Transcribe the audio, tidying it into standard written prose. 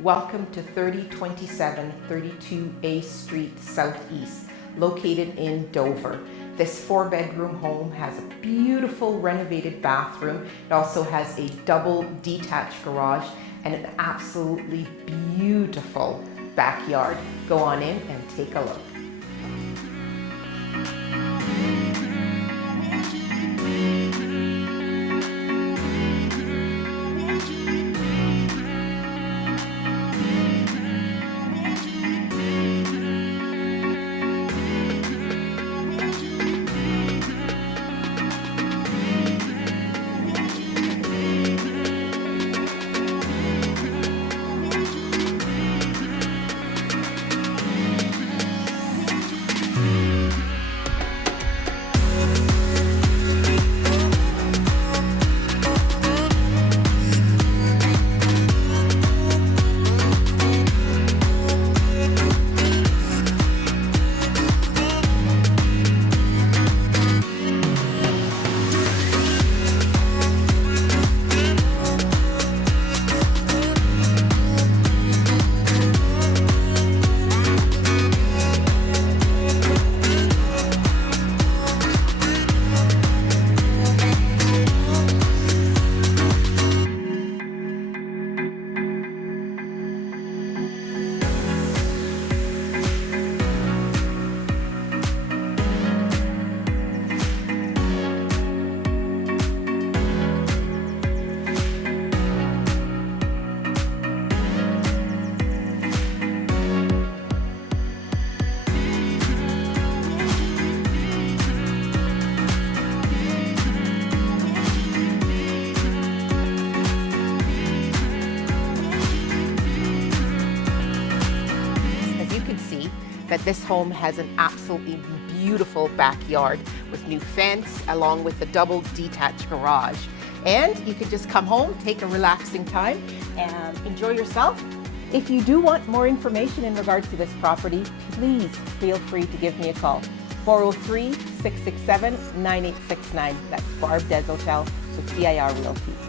Welcome to 3027 32A Street Southeast, located in Dover. This 4-bedroom home has a beautiful renovated bathroom. It also has a double detached garage and an absolutely beautiful backyard. Go on in and take a look. That this home has an absolutely beautiful backyard with new fence along with the double detached garage. And you can just come home, take a relaxing time and enjoy yourself. If you do want more information in regards to this property, please feel free to give me a call. 403-667-9869. That's Barb Desautels with CIR Realty.